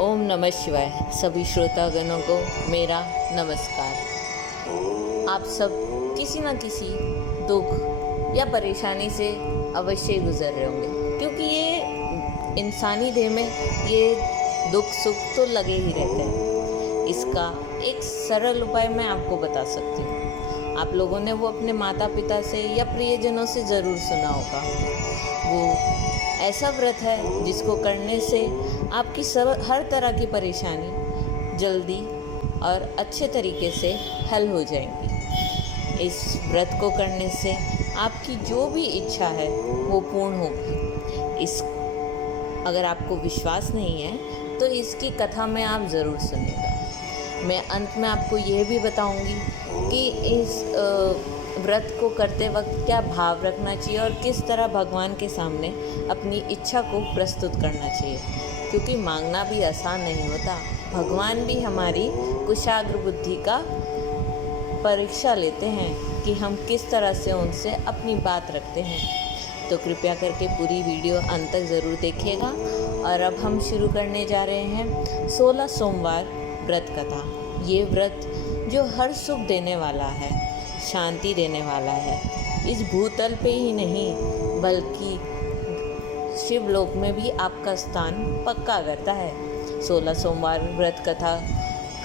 ओम नमः शिवाय। सभी श्रोतागणों को मेरा नमस्कार। आप सब किसी न किसी दुख या परेशानी से अवश्य गुजर रहे होंगे, क्योंकि ये इंसानी देह में ये दुख सुख तो लगे ही रहते हैं। इसका एक सरल उपाय मैं आपको बता सकती हूँ। आप लोगों ने वो अपने माता पिता से या प्रियजनों से ज़रूर सुना होगा। वो ऐसा व्रत है जिसको करने से आपकी हर तरह की परेशानी जल्दी और अच्छे तरीके से हल हो जाएंगी। इस व्रत को करने से आपकी जो भी इच्छा है वो पूर्ण होगी। अगर आपको विश्वास नहीं है तो इसकी कथा में आप ज़रूर सुनिएगा। मैं अंत में आपको यह भी बताऊंगी कि इस व्रत को करते वक्त क्या भाव रखना चाहिए और किस तरह भगवान के सामने अपनी इच्छा को प्रस्तुत करना चाहिए, क्योंकि मांगना भी आसान नहीं होता। भगवान भी हमारी कुशाग्र बुद्धि का परीक्षा लेते हैं कि हम किस तरह से उनसे अपनी बात रखते हैं। तो कृपया करके पूरी वीडियो अंत तक ज़रूर देखिएगा। और अब हम शुरू करने जा रहे हैं 16 सोमवार व्रत कथा। ये व्रत जो हर सुख देने वाला है, शांति देने वाला है, इस भूतल पे ही नहीं बल्कि शिवलोक में भी आपका स्थान पक्का करता है। 16 सोमवार व्रत कथा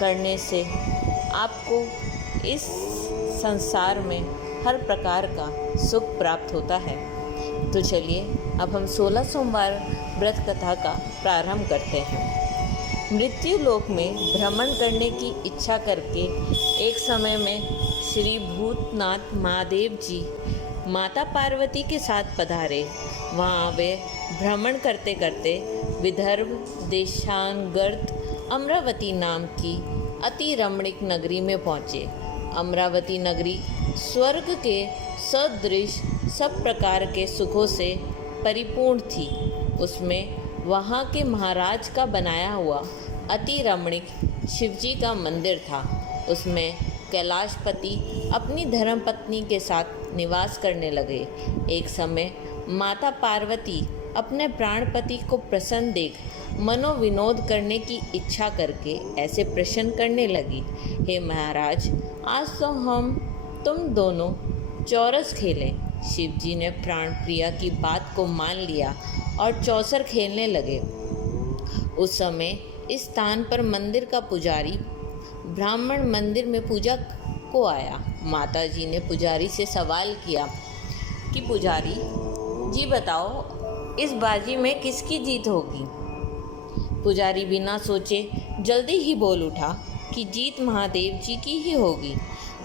करने से आपको इस संसार में हर प्रकार का सुख प्राप्त होता है। तो चलिए अब हम 16 सोमवार व्रत कथा का प्रारंभ करते हैं। मृत्यु लोक में भ्रमण करने की इच्छा करके एक समय में श्री भूतनाथ महादेव जी माता पार्वती के साथ पधारे। वहाँ वे भ्रमण करते करते विदर्भ देशांतर्गत अमरावती नाम की अति रमणीक नगरी में पहुँचे। अमरावती नगरी स्वर्ग के सदृश सब प्रकार के सुखों से परिपूर्ण थी। उसमें वहाँ के महाराज का बनाया हुआ अति रमणीक शिवजी का मंदिर था। उसमें कैलाशपति अपनी धर्मपत्नी के साथ निवास करने लगे। एक समय माता पार्वती अपने प्राणपति को प्रसन्न देख मनोविनोद करने की इच्छा करके ऐसे प्रश्न करने लगी, हे महाराज, आज तो हम तुम दोनों चौरस खेलें। शिवजी ने प्राण प्रिया की बात को मान लिया और चौसर खेलने लगे। उस समय इस स्थान पर मंदिर का पुजारी ब्राह्मण मंदिर में पूजा को आया। माता जी ने पुजारी से सवाल किया कि पुजारी जी बताओ, इस बाजी में किसकी जीत होगी। पुजारी बिना सोचे जल्दी ही बोल उठा कि जीत महादेव जी की ही होगी।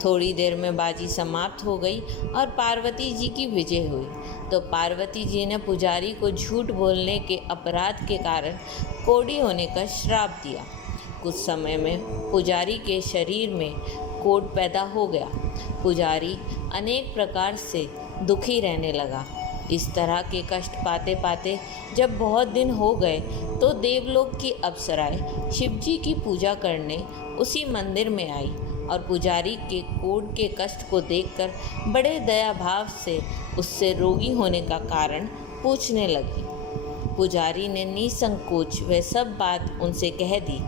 थोड़ी देर में बाजी समाप्त हो गई और पार्वती जी की विजय हुई। तो पार्वती जी ने पुजारी को झूठ बोलने के अपराध के कारण कोढ़ी होने का श्राप दिया। कुछ समय में पुजारी के शरीर में कोढ़ पैदा हो गया। पुजारी अनेक प्रकार से दुखी रहने लगा। इस तरह के कष्ट पाते पाते जब बहुत दिन हो गए तो देवलोक की अप्सराएं शिवजी की पूजा करने उसी मंदिर में आई और पुजारी के कोढ़ के कष्ट को देखकर बड़े दया भाव से उससे रोगी होने का कारण पूछने लगी। पुजारी ने निसंकोच वह सब बात उनसे कह दी।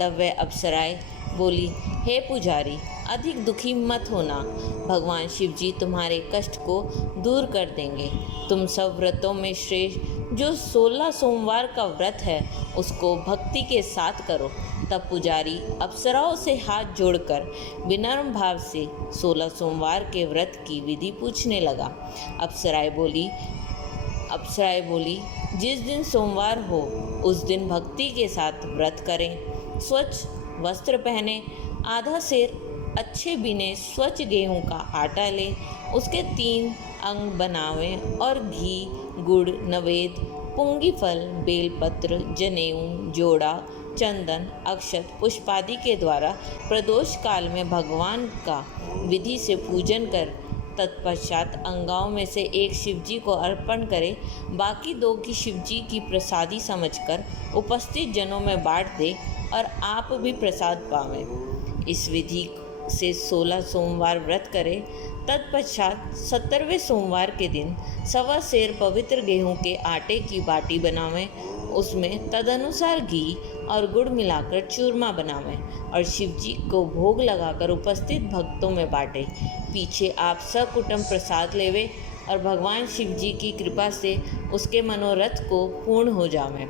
तब वह अप्सराएं बोली, हे पुजारी, अधिक दुखी मत होना, भगवान शिवजी तुम्हारे कष्ट को दूर कर देंगे। तुम सब व्रतों में श्रेष्ठ जो 16 सोमवार का व्रत है उसको भक्ति के साथ करो। तब पुजारी अप्सराओं से हाथ जोड़कर विनम्र भाव से 16 सोमवार के व्रत की विधि पूछने लगा। अप्सराएं बोली, जिस दिन सोमवार हो उस दिन भक्ति के साथ व्रत करें, स्वच्छ वस्त्र पहने, आधा सेर अच्छे बिने स्वच्छ गेहूं का आटा लें, उसके 3 अंग बनावें और घी, गुड़, नवेद, पुंगी फल, बेलपत्र, जनेऊ, जोड़ा, चंदन, अक्षत, पुष्पादि के द्वारा प्रदोष काल में भगवान का विधि से पूजन कर तत्पश्चात अंगाओं में से एक शिवजी को अर्पण करें, बाकी 2 की शिवजी की प्रसादी समझकर उपस्थित जनों में बांट दे और आप भी प्रसाद पावें। इस विधि से 16 सोमवार व्रत करें तत्पश्चात 17वें सोमवार के दिन 1.25 सेर पवित्र गेहूं के आटे की बाटी बनावें, उसमें तदनुसार घी और गुड़ मिलाकर चूरमा बनावें और शिव जी को भोग लगाकर उपस्थित भक्तों में बांटें। पीछे आप सकुटुंब प्रसाद लेवे और भगवान शिव जी की कृपा से उसके मनोरथ को पूर्ण हो जावे।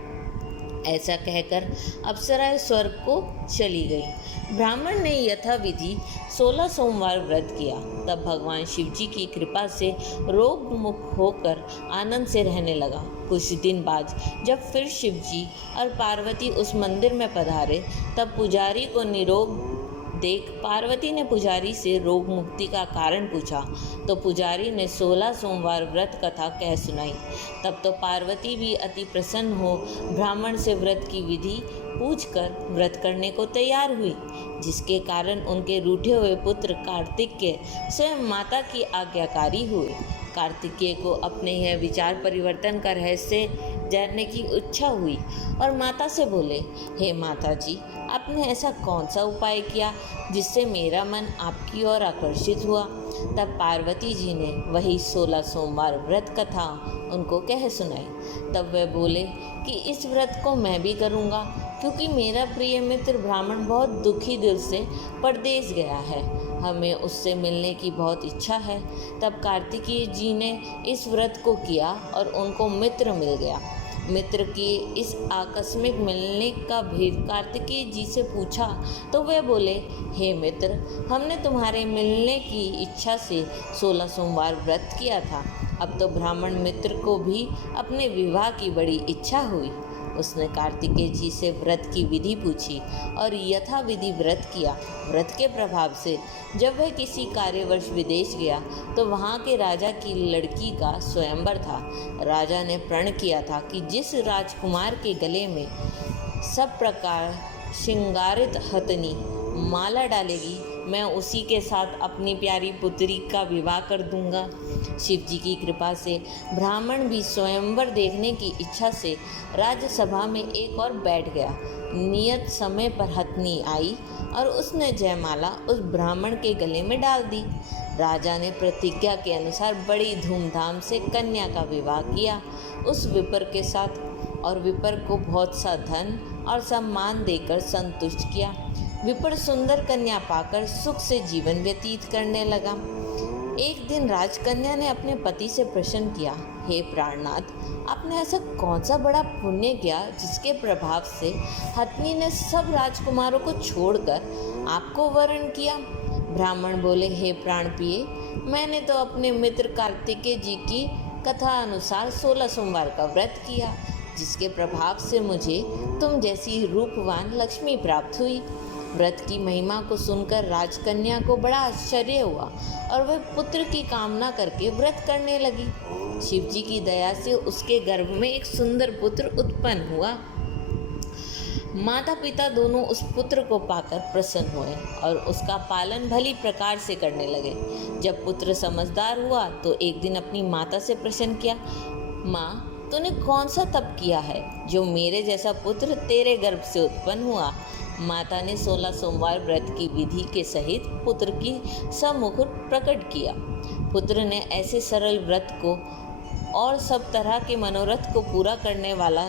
ऐसा कहकर अप्सराएं स्वर्ग को चली गई। ब्राह्मण ने यथाविधि 16 सोमवार व्रत किया। तब भगवान शिव जी की कृपा से रोग मुक्त होकर आनंद से रहने लगा। कुछ दिन बाद जब फिर शिव जी और पार्वती उस मंदिर में पधारे, तब पुजारी को निरोग देख पार्वती ने पुजारी से रोग मुक्ति का कारण पूछा, तो पुजारी ने 16 सोमवार व्रत कथा कह सुनाई। तब तो पार्वती भी अति प्रसन्न हो ब्राह्मण से व्रत की विधि पूछकर व्रत करने को तैयार हुई, जिसके कारण उनके रूठे हुए पुत्र कार्तिकेय स्वयं माता की आज्ञाकारी हुए। कार्तिकेय को अपने यह विचार परिवर्तन का रहस्य जानने की इच्छा हुई और माता से बोले, हे माता जी, आपने ऐसा कौन सा उपाय किया जिससे मेरा मन आपकी ओर आकर्षित हुआ। तब पार्वती जी ने वही 16 सोमवार व्रत कथा उनको कह सुनाई। तब वे बोले कि इस व्रत को मैं भी करूँगा, क्योंकि मेरा प्रिय मित्र ब्राह्मण बहुत दुखी दिल से परदेश गया है, हमें उससे मिलने की बहुत इच्छा है। तब कार्तिकेय जी ने इस व्रत को किया और उनको मित्र मिल गया। मित्र के इस आकस्मिक मिलने का भेद कार्तिकेय जी से पूछा, तो वे बोले, हे मित्र, हमने तुम्हारे मिलने की इच्छा से 16 सोमवार व्रत किया था। अब तो ब्राह्मण मित्र को भी अपने विवाह की बड़ी इच्छा हुई। उसने कार्तिकेय जी से व्रत की विधि पूछी और यथाविधि व्रत किया। व्रत के प्रभाव से जब वह किसी कार्यवश विदेश गया, तो वहाँ के राजा की लड़की का स्वयंवर था। राजा ने प्रण किया था कि जिस राजकुमार के गले में सब प्रकार श्रृंगारित हथनी माला डालेगी, मैं उसी के साथ अपनी प्यारी पुत्री का विवाह कर दूंगा। शिव जी की कृपा से ब्राह्मण भी स्वयंवर देखने की इच्छा से राज्यसभा में एक और बैठ गया। नियत समय पर हथनी आई और उसने जयमाला उस ब्राह्मण के गले में डाल दी। राजा ने प्रतिज्ञा के अनुसार बड़ी धूमधाम से कन्या का विवाह किया उस विपर के साथ, और विपर को बहुत सा धन और सम्मान देकर संतुष्ट किया। विपर सुंदर कन्या पाकर सुख से जीवन व्यतीत करने लगा। एक दिन राजकन्या ने अपने पति से प्रश्न किया, हे प्राणनाथ, आपने ऐसा कौन सा बड़ा पुण्य किया जिसके प्रभाव से हथनी ने सब राजकुमारों को छोड़कर आपको वरण किया। ब्राह्मण बोले, हे प्राण प्रिय, मैंने तो अपने मित्र कार्तिकेय जी की कथा अनुसार 16 सोमवार का व्रत किया, जिसके प्रभाव से मुझे तुम जैसी रूपवान लक्ष्मी प्राप्त हुई। व्रत की महिमा को सुनकर राजकन्या को बड़ा आश्चर्य हुआ और वह पुत्र की कामना करके व्रत करने लगी। शिव जी की दया से उसके गर्भ में एक सुंदर पुत्र उत्पन्न हुआ। माता पिता दोनों उस पुत्र को पाकर प्रसन्न हुए और उसका पालन भली प्रकार से करने लगे। जब पुत्र समझदार हुआ तो एक दिन अपनी माता से प्रश्न किया, माँ, तूने कौन सा तप किया है जो मेरे जैसा पुत्र तेरे गर्भ से उत्पन्न हुआ। माता ने 16 सोमवार व्रत की विधि के सहित पुत्र की सम्मुख प्रकट किया। पुत्र ने ऐसे सरल व्रत को और सब तरह के मनोरथ को पूरा करने वाला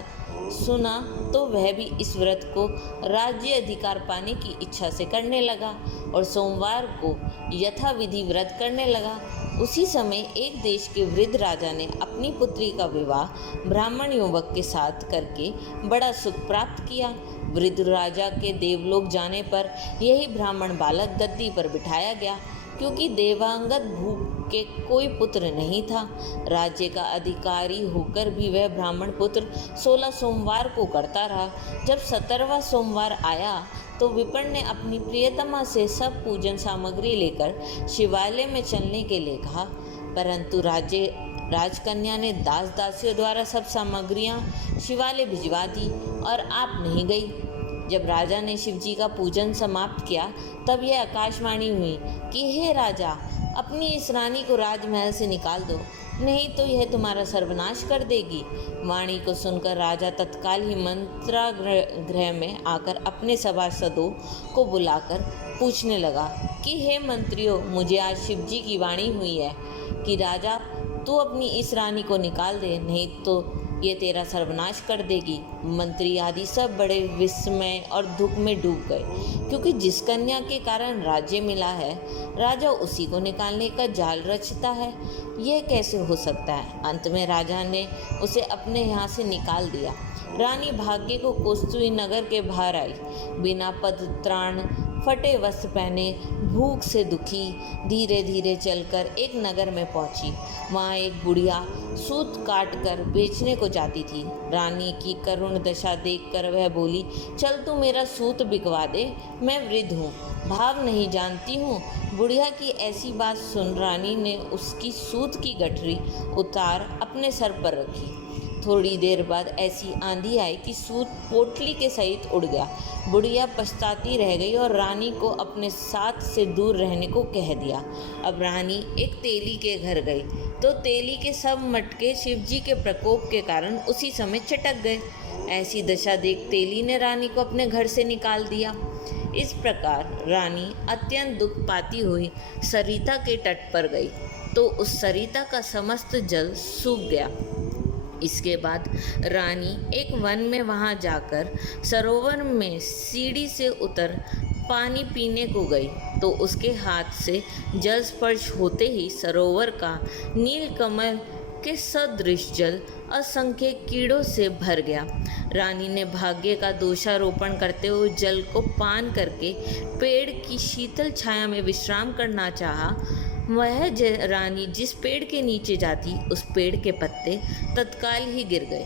सुना, तो वह भी इस व्रत को राज्य अधिकार पाने की इच्छा से करने लगा और सोमवार को यथाविधि व्रत करने लगा। उसी समय एक देश के वृद्ध राजा ने अपनी पुत्री का विवाह ब्राह्मण युवक के साथ करके बड़ा सुख प्राप्त किया। वृद्ध राजा के देवलोक जाने पर यही ब्राह्मण बालक गद्दी पर बिठाया गया, क्योंकि देवांगत भूप के कोई पुत्र नहीं था। राज्य का अधिकारी होकर भी वह ब्राह्मण पुत्र 16 सोमवार को करता रहा। जब 17वां सोमवार आया तो विपर ने अपनी प्रियतमा से सब पूजन सामग्री लेकर शिवालय में चलने के लिए कहा, परंतु राजकन्या ने दास दासियों द्वारा सब सामग्रियां शिवालय भिजवा दी और आप नहीं गई। जब राजा ने शिव जी का पूजन समाप्त किया, तब यह आकाशवाणी हुई कि हे राजा, अपनी इस रानी को राजमहल से निकाल दो, नहीं तो यह तुम्हारा सर्वनाश कर देगी। वाणी को सुनकर राजा तत्काल ही मंत्रागृह में आकर अपने सभासदों को बुलाकर पूछने लगा कि हे मंत्रियों, मुझे आज शिव जी की वाणी हुई है कि राजा तू अपनी इस रानी को निकाल दे, नहीं तो ये तेरा सर्वनाश कर देगी। मंत्री आदि सब बड़े विस्मय और दुख में डूब गए, क्योंकि जिस कन्या के कारण राज्य मिला है, राजा उसी को निकालने का जाल रचता है। यह कैसे हो सकता है? अंत में राजा ने उसे अपने यहाँ से निकाल दिया। रानी भाग्य को कौस्तुभ नगर के बाहर आई, बिना पदत्राण, फटे वस्त्र पहने, भूख से दुखी, धीरे धीरे चलकर एक नगर में पहुंची। वहां एक बुढ़िया सूत काट कर बेचने को जाती थी। रानी की करुण दशा देखकर वह बोली, चल तू मेरा सूत बिकवा दे, मैं वृद्ध हूँ, भाव नहीं जानती हूँ। बुढ़िया की ऐसी बात सुन रानी ने उसकी सूत की गठरी उतार अपने सर पर रखी। थोड़ी देर बाद ऐसी आंधी आई कि सूत पोटली के सहित उड़ गया। बुढ़िया पछताती रह गई और रानी को अपने साथ से दूर रहने को कह दिया। अब रानी एक तेली के घर गई तो तेली के सब मटके शिवजी के प्रकोप के कारण उसी समय चटक गए। ऐसी दशा देख तेली ने रानी को अपने घर से निकाल दिया। इस प्रकार रानी अत्यंत दुख पाती हुई सरिता के तट पर गई तो उस सरिता का समस्त जल सूख गया। इसके बाद रानी एक वन में वहां जाकर सरोवर में सीढ़ी से उतर पानी पीने को गई तो उसके हाथ से जल स्पर्श होते ही सरोवर का नीलकमल के सदृश जल असंख्य कीड़ों से भर गया। रानी ने भाग्य का दोषारोपण करते हुए जल को पान करके पेड़ की शीतल छाया में विश्राम करना चाहा। वह रानी जिस पेड़ के नीचे जाती, उस पेड़ के पत्ते तत्काल ही गिर गए।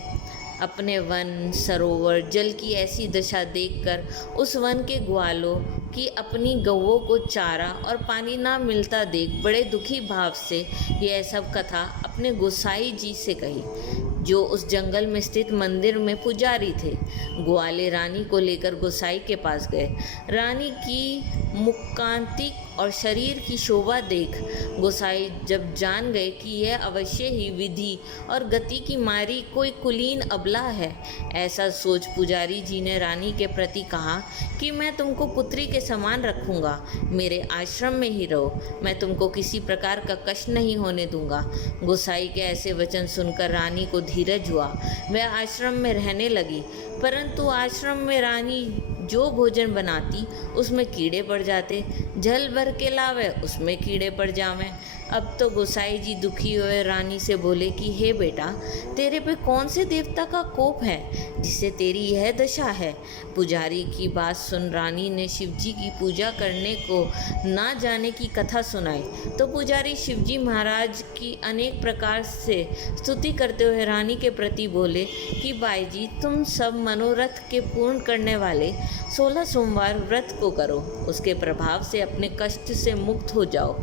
अपने वन, सरोवर, जल की ऐसी दशा देखकर उस वन के ग्वालों की अपनी गौओं को चारा और पानी ना मिलता देख बड़े दुखी भाव से यह सब कथा अपने गोसाई जी से कही, जो उस जंगल में स्थित मंदिर में पुजारी थे। ग्वाले रानी को लेकर गोसाई के पास गए। रानी की मुखकांति और शरीर की शोभा देख गोसाई जब जान गए कि यह अवश्य ही विधि और गति की मारी कोई कुलीन अबला है, ऐसा सोच पुजारी जी ने रानी के प्रति कहा कि मैं तुमको पुत्री के समान रखूंगा, मेरे आश्रम में ही रहो, मैं तुमको किसी प्रकार का कष्ट नहीं होने दूंगा। गोसाई के ऐसे वचन सुनकर रानी को धीरज हुआ। वह आश्रम में रहने लगी, परंतु आश्रम में रानी जो भोजन बनाती उसमें कीड़े पड़ जाते, जल भर के लावे उसमें कीड़े पड़ जावें। अब तो गोसाई जी दुखी हुए रानी से बोले कि हे बेटा, तेरे पे कौन से देवता का कोप है जिससे तेरी यह दशा है? पुजारी की बात सुन रानी ने शिवजी की पूजा करने को ना जाने की कथा सुनाई तो पुजारी शिवजी महाराज की अनेक प्रकार से स्तुति करते हुए रानी के प्रति बोले कि बाई जी, तुम सब मनोरथ के पूर्ण करने वाले 16 सोमवार व्रत को करो, उसके प्रभाव से अपने कष्ट से मुक्त हो जाओ।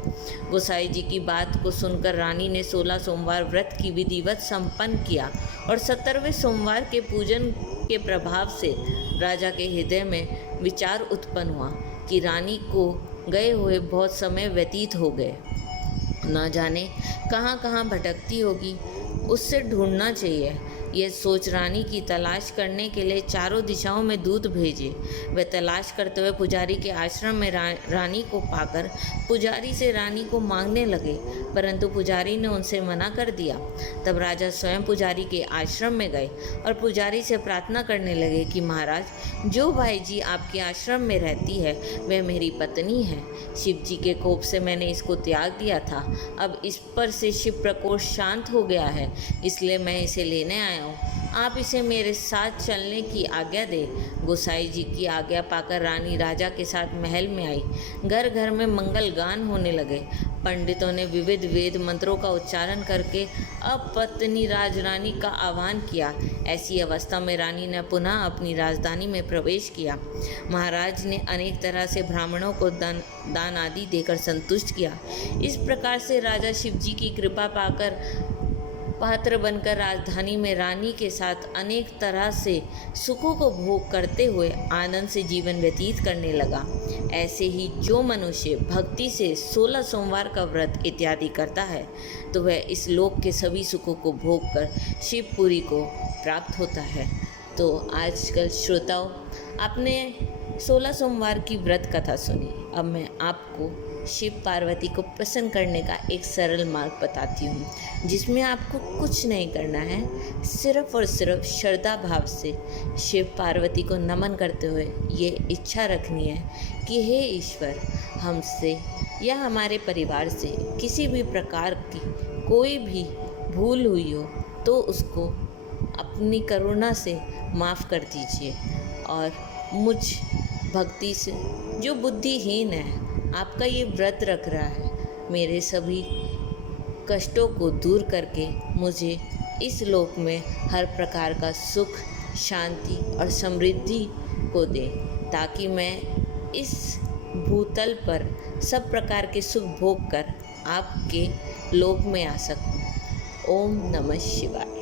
गोसाई जी की बात को सुनकर रानी ने 16 सोमवार व्रत की विधिवत संपन्न किया और 17वें सोमवार के पूजन के प्रभाव से राजा के हृदय में विचार उत्पन्न हुआ कि रानी को गए हुए बहुत समय व्यतीत हो गए, न जाने कहाँ कहाँ भटकती होगी, उससे ढूंढना चाहिए। यह सोच रानी की तलाश करने के लिए चारों दिशाओं में दूत भेजे। वे तलाश करते हुए पुजारी के आश्रम में रानी को पाकर पुजारी से रानी को मांगने लगे, परंतु पुजारी ने उनसे मना कर दिया। तब राजा स्वयं पुजारी के आश्रम में गए और पुजारी से प्रार्थना करने लगे कि महाराज, जो भाई जी आपके आश्रम में रहती है वह मेरी पत्नी है। शिव जी के कोप से मैंने इसको त्याग दिया था, अब इस पर से शिव प्रकोप शांत हो गया है, इसलिए मैं इसे लेने आया हूँ। आप इसे मेरे साथ चलने की आज्ञा दे। गोसाई जी की आज्ञा पाकर रानी राजा के साथ महल में आई। घर घर में मंगल गान होने लगे। पंडितों ने विविध वेद मंत्रों का उच्चारण करके अपत्नी राजरानी का आह्वान किया। ऐसी अवस्था में रानी ने पुनः अपनी राजधानी में प्रवेश किया। महाराज ने अनेक तरह से ब्राह्मणों को दान आदि देकर संतुष्ट किया। इस प्रकार से राजा शिवजी की कृपा पाकर पात्र बनकर राजधानी में रानी के साथ अनेक तरह से सुखों को भोग करते हुए आनंद से जीवन व्यतीत करने लगा। ऐसे ही जो मनुष्य भक्ति से 16 सोमवार का व्रत इत्यादि करता है तो वह इस लोक के सभी सुखों को भोग कर शिवपुरी को प्राप्त होता है। तो आजकल श्रोताओं, आपने 16 सोमवार की व्रत कथा सुनी। अब मैं आपको शिव पार्वती को प्रसन्न करने का एक सरल मार्ग बताती हूँ, जिसमें आपको कुछ नहीं करना है, सिर्फ और सिर्फ श्रद्धा भाव से शिव पार्वती को नमन करते हुए ये इच्छा रखनी है कि हे ईश्वर, हमसे या हमारे परिवार से किसी भी प्रकार की कोई भी भूल हुई हो तो उसको अपनी करुणा से माफ़ कर दीजिए, और मुझ भक्ति से जो बुद्धिहीन है, आपका ये व्रत रख रहा है, मेरे सभी कष्टों को दूर करके मुझे इस लोक में हर प्रकार का सुख, शांति और समृद्धि को दे, ताकि मैं इस भूतल पर सब प्रकार के सुख भोग कर आपके लोक में आ सकूं। ओम नमः शिवाय।